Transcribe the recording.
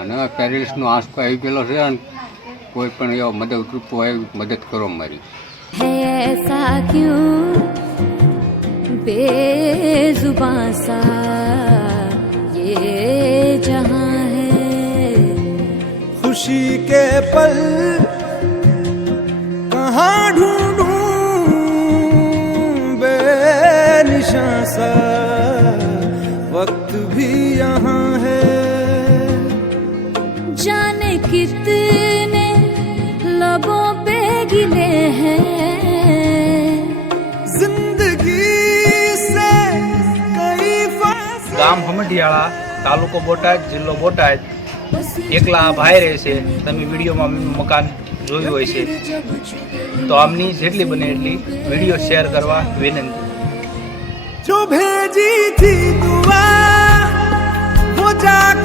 અને પેરેન્ટ્સનો આંસકો આવી ગયેલો છે અને કોઈ પણ એવો મદદરૂપ હોય મદદ કરો મારી. ऐसा क्यों बेजुबां सा ये जहां है, खुशी के पल कहाँ ढूंढूं बेनिशां सा वक्त भी यहाँ है. जाने कितने लबों पे गिले हैं, जिंदगी से कई फासले. ગામ હમઢિયાળા, તાલુકો બોટાદ, જિલ્લો બોટાદ. એકલા આ ભાઈ રહે છે. તમે વિડીયોમાં એમનું મકાન જોયું હોય છે, તો આમની જેટલી બને એટલી વિડીયો શેર કરવા વિનંતી. जो भेजी थी दुआ वो जाके